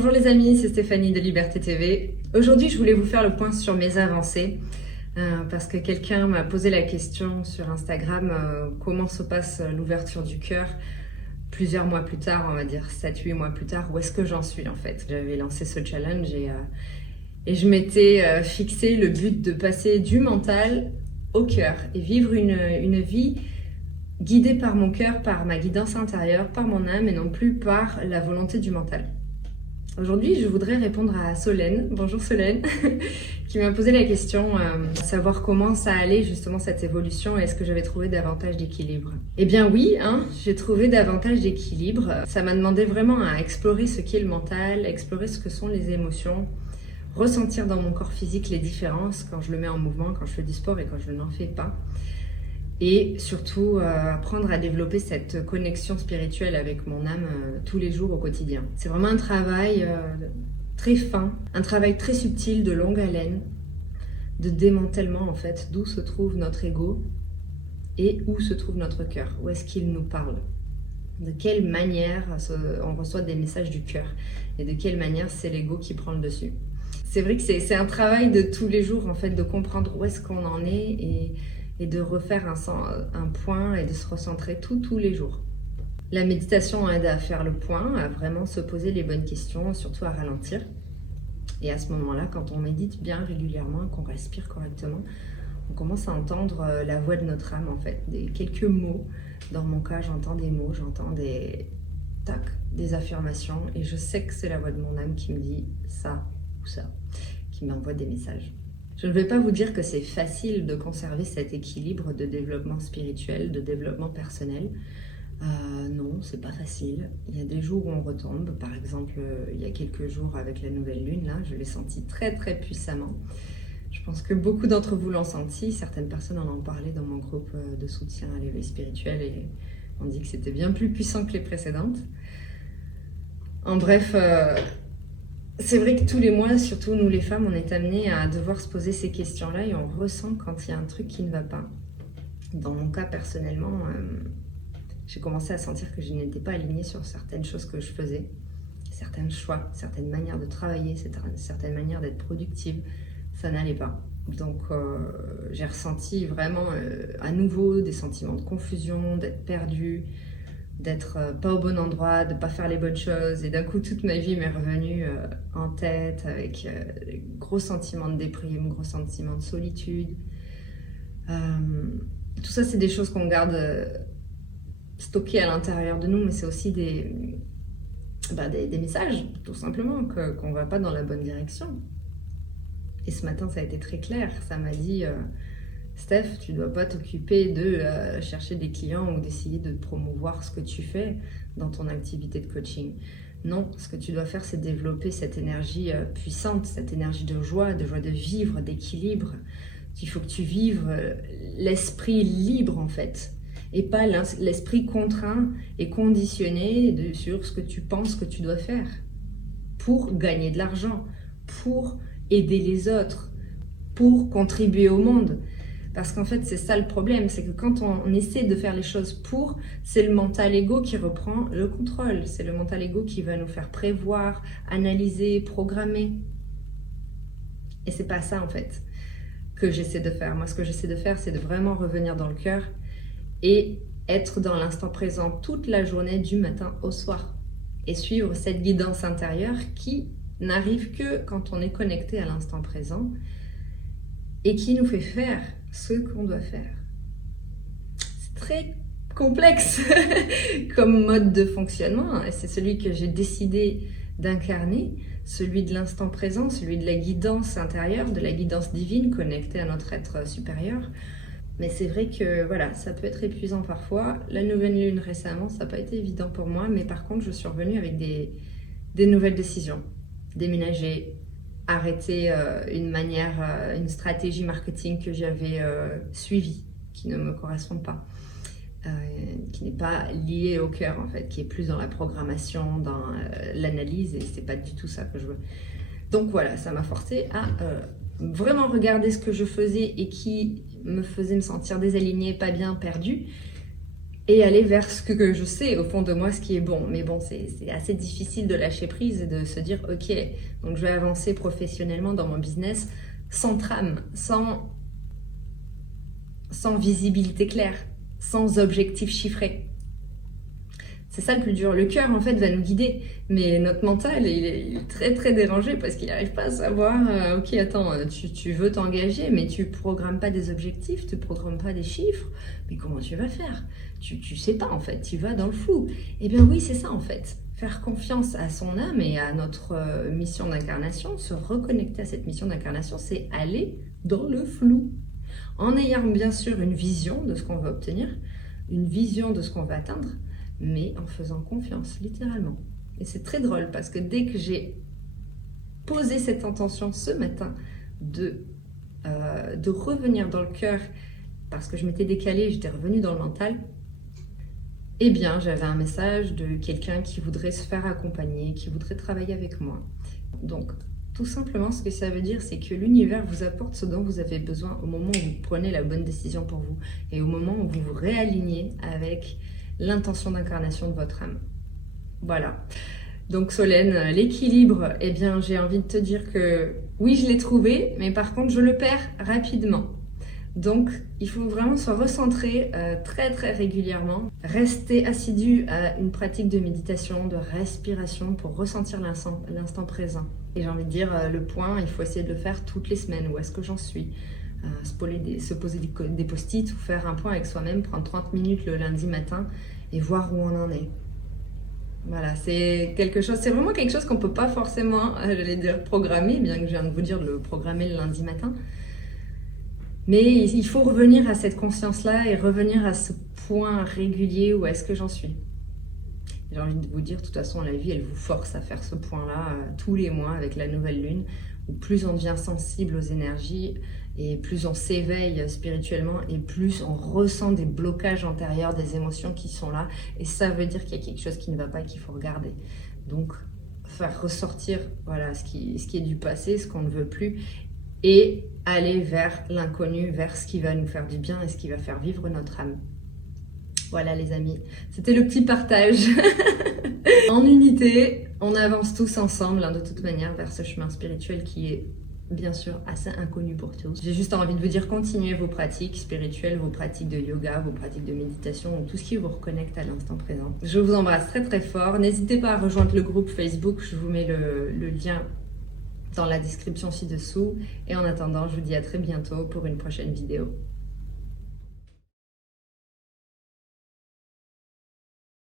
Bonjour les amis, c'est Stéphanie de Liberté TV. Aujourd'hui, je voulais vous faire le point sur mes avancées parce que quelqu'un m'a posé la question sur Instagram comment se passe l'ouverture du cœur plusieurs mois plus tard, on va dire 7-8 mois plus tard, où est-ce que j'en suis en fait. J'avais lancé ce challenge et je m'étais fixé le but de passer du mental au cœur et vivre une vie guidée par mon cœur, par ma guidance intérieure, par mon âme et non plus par la volonté du mental. Aujourd'hui, je voudrais répondre à Solène, bonjour Solène, qui m'a posé la question, savoir comment ça allait justement cette évolution et est-ce que j'avais trouvé davantage d'équilibre. Eh bien oui, j'ai trouvé davantage d'équilibre. Ça m'a demandé vraiment à explorer ce qu'est le mental, explorer ce que sont les émotions, ressentir dans mon corps physique les différences quand je le mets en mouvement, quand je fais du sport et quand je n'en fais pas. Et surtout apprendre à développer cette connexion spirituelle avec mon âme tous les jours au quotidien. C'est vraiment un travail très fin, un travail très subtil, de longue haleine, de démantèlement en fait, d'où se trouve notre ego et où se trouve notre cœur, où est-ce qu'il nous parle, de quelle manière on reçoit des messages du cœur et de quelle manière c'est l'ego qui prend le dessus. C'est vrai que c'est un travail de tous les jours en fait, de comprendre où est-ce qu'on en est et de refaire un point et de se recentrer tous les jours. La méditation aide à faire le point, à vraiment se poser les bonnes questions, surtout à ralentir. Et à ce moment-là, quand on médite bien régulièrement, qu'on respire correctement, on commence à entendre la voix de notre âme en fait, quelques mots. Dans mon cas, j'entends des mots, j'entends des affirmations et je sais que c'est la voix de mon âme qui me dit ça ou ça, qui m'envoie des messages. Je ne vais pas vous dire que c'est facile de conserver cet équilibre de développement spirituel, de développement personnel. Non, c'est pas facile. Il y a des jours où on retombe. Par exemple, il y a quelques jours avec la nouvelle lune, là, je l'ai senti très très puissamment. Je pense que beaucoup d'entre vous l'ont senti. Certaines personnes en ont parlé dans mon groupe de soutien à l'éveil spirituel et on dit que c'était bien plus puissant que les précédentes. En bref, c'est vrai que tous les mois, surtout nous les femmes, on est amenées à devoir se poser ces questions-là et on ressent quand il y a un truc qui ne va pas. Dans mon cas, personnellement, j'ai commencé à sentir que je n'étais pas alignée sur certaines choses que je faisais, certains choix, certaines manières de travailler, certaines manières d'être productive. Ça n'allait pas. Donc, j'ai ressenti vraiment à nouveau des sentiments de confusion, d'être perdue, d'être pas au bon endroit, de pas faire les bonnes choses. Et d'un coup, toute ma vie m'est revenue en tête avec gros sentiments de déprime, gros sentiments de solitude. Tout ça, c'est des choses qu'on garde stockées à l'intérieur de nous, mais c'est aussi des messages, tout simplement, qu'on va pas dans la bonne direction. Et ce matin, ça a été très clair. Ça m'a dit... Steph, tu ne dois pas t'occuper de chercher des clients ou d'essayer de promouvoir ce que tu fais dans ton activité de coaching. Non, ce que tu dois faire, c'est développer cette énergie puissante, cette énergie de joie de vivre, d'équilibre. Il faut que tu vives l'esprit libre en fait, et pas l'esprit contraint et conditionné sur ce que tu penses que tu dois faire pour gagner de l'argent, pour aider les autres, pour contribuer au monde. Parce qu'en fait, c'est ça le problème, c'est que quand on essaie de faire les choses pour, c'est le mental ego qui reprend le contrôle. C'est le mental ego qui va nous faire prévoir, analyser, programmer. Et c'est pas ça en fait que j'essaie de faire. Moi, ce que j'essaie de faire, c'est de vraiment revenir dans le cœur et être dans l'instant présent toute la journée du matin au soir. Et suivre cette guidance intérieure qui n'arrive que quand on est connecté à l'instant présent et qui nous fait faire ce qu'on doit faire. C'est très complexe comme mode de fonctionnement et c'est celui que j'ai décidé d'incarner, celui de l'instant présent, celui de la guidance intérieure, de la guidance divine connectée à notre être supérieur. Mais c'est vrai que voilà, ça peut être épuisant parfois. La nouvelle lune récemment, ça n'a pas été évident pour moi, mais par contre, je suis revenue avec des nouvelles décisions. Déménager, arrêter une stratégie marketing que j'avais suivie, qui ne me correspond pas, qui n'est pas liée au cœur en fait, qui est plus dans la programmation, dans l'analyse, et c'est pas du tout ça que je veux. Donc voilà, ça m'a forcé à vraiment regarder ce que je faisais et qui me faisait me sentir désalignée, pas bien, perdue, et aller vers ce que je sais au fond de moi, ce qui est bon. Mais bon, c'est assez difficile de lâcher prise et de se dire, ok, donc je vais avancer professionnellement dans mon business sans trame, sans visibilité claire, sans objectif chiffré. C'est ça le plus dur. Le cœur, en fait, va nous guider. Mais notre mental, il est très, très dérangé parce qu'il n'arrive pas à savoir, ok, attends, tu veux t'engager, mais tu ne programmes pas des objectifs, tu ne programmes pas des chiffres. Mais comment tu vas faire? Tu sais pas, en fait. Tu vas dans le flou. Eh bien oui, c'est ça, en fait. Faire confiance à son âme et à notre mission d'incarnation, se reconnecter à cette mission d'incarnation, c'est aller dans le flou. En ayant bien sûr une vision de ce qu'on va obtenir, une vision de ce qu'on va atteindre, mais en faisant confiance, littéralement. Et c'est très drôle parce que dès que j'ai posé cette intention ce matin de revenir dans le cœur, parce que je m'étais décalée, j'étais revenue dans le mental, eh bien j'avais un message de quelqu'un qui voudrait se faire accompagner, qui voudrait travailler avec moi. Donc tout simplement ce que ça veut dire, c'est que l'univers vous apporte ce dont vous avez besoin au moment où vous prenez la bonne décision pour vous et au moment où vous vous réalignez avec l'intention d'incarnation de votre âme. Voilà. Donc Solène, l'équilibre, eh bien j'ai envie de te dire que oui, je l'ai trouvé, mais par contre je le perds rapidement. Donc il faut vraiment se recentrer très très régulièrement, rester assidu à une pratique de méditation, de respiration pour ressentir l'instant présent. Et j'ai envie de dire, le point, il faut essayer de le faire toutes les semaines. Où est-ce que j'en suis? Se poser des post-it ou faire un point avec soi-même, prendre 30 minutes le lundi matin et voir où on en est. Voilà, c'est vraiment quelque chose qu'on ne peut pas forcément, j'allais dire, programmer, bien que je viens de vous dire de le programmer le lundi matin. Mais il faut revenir à cette conscience-là et revenir à ce point régulier où est-ce que j'en suis. J'ai envie de vous dire, de toute façon, la vie, elle vous force à faire ce point-là tous les mois avec la nouvelle lune, où plus on devient sensible aux énergies et plus on s'éveille spirituellement et plus on ressent des blocages antérieurs, des émotions qui sont là. Et ça veut dire qu'il y a quelque chose qui ne va pas et qu'il faut regarder. Donc, faire ressortir voilà, ce qui est du passé, ce qu'on ne veut plus, et aller vers l'inconnu, vers ce qui va nous faire du bien et ce qui va faire vivre notre âme. Voilà les amis, c'était le petit partage. En unité, on avance tous ensemble, de toute manière, vers ce chemin spirituel qui est bien sûr assez inconnu pour tous. J'ai juste envie de vous dire, continuez vos pratiques spirituelles, vos pratiques de yoga, vos pratiques de méditation, tout ce qui vous reconnecte à l'instant présent. Je vous embrasse très très fort. N'hésitez pas à rejoindre le groupe Facebook, je vous mets le lien dans la description ci-dessous. Et en attendant, je vous dis à très bientôt pour une prochaine vidéo.